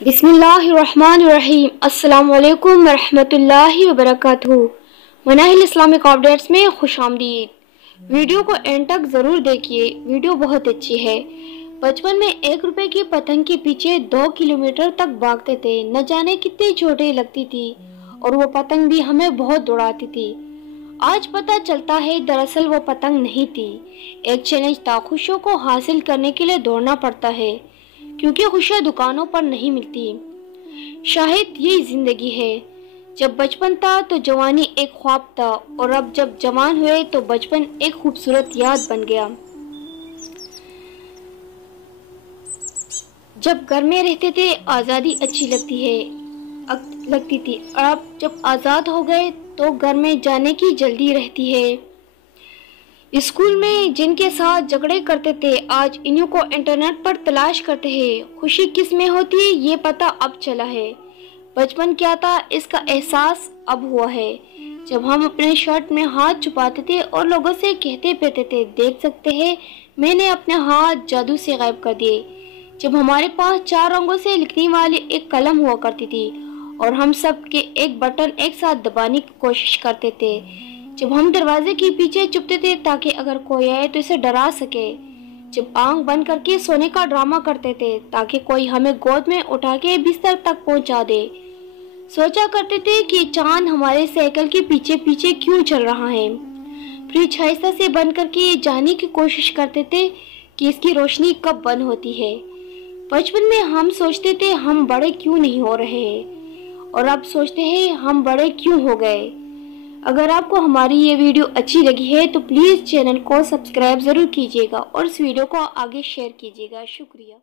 बिस्मिल्लाहिर्रहमानिर्रहीम। अस्सलाम वालेकुम वरहमतुल्लाहि वबरकातुहू। मनाहिल इस्लामिक अपडेट्स में खुश आमदीद। वीडियो को एंड तक ज़रूर देखिए, वीडियो बहुत अच्छी है। बचपन में 1 रुपए की पतंग के पीछे 2 किलोमीटर तक भागते थे। न जाने कितनी चोटें लगती थी और वो पतंग भी हमें बहुत दौड़ाती थी। आज पता चलता है दरअसल वो पतंग नहीं थी, एक चैलेंज था। खुशियों को हासिल करने के लिए दौड़ना पड़ता है, क्योंकि खुशियाँ दुकानों पर नहीं मिलती। शायद यही जिंदगी है। जब बचपन था तो जवानी एक ख्वाब था, और अब जब जवान हुए तो बचपन एक खूबसूरत याद बन गया। जब घर में रहते थे आज़ादी अच्छी लगती थी, और अब जब आज़ाद हो गए तो घर में जाने की जल्दी रहती है। स्कूल में जिनके साथ झगड़े करते थे आज इन्हीं को इंटरनेट पर तलाश करते हैं। खुशी किस में होती है ये पता अब चला है। बचपन क्या था इसका एहसास अब हुआ है। जब हम अपने शर्ट में हाथ छुपाते थे और लोगों से कहते फिरते थे, देख सकते हैं मैंने अपने हाथ जादू से गायब कर दिए। जब हमारे पास 4 रंगों से लिखने वाली एक कलम हुआ करती थी और हम सब के एक बटन एक साथ दबाने की कोशिश करते थे। जब हम दरवाजे के पीछे छुपते थे ताकि अगर कोई आए तो इसे डरा सके। जब आंख बंद करके सोने का ड्रामा करते थे ताकि कोई हमें गोद में उठा के बिस्तर तक पहुंचा दे। सोचा करते थे कि चांद हमारे साइकिल के पीछे पीछे क्यों चल रहा है। फ्रिज आहिस्ता से बंद करके जाने की कोशिश करते थे कि इसकी रोशनी कब बंद होती है। बचपन में हम सोचते थे हम बड़े क्यों नहीं हो रहे हैं, और अब सोचते हैं हम बड़े क्यों हो गए। अगर आपको हमारी ये वीडियो अच्छी लगी है तो प्लीज़ चैनल को सब्सक्राइब ज़रूर कीजिएगा और इस वीडियो को आगे शेयर कीजिएगा। शुक्रिया।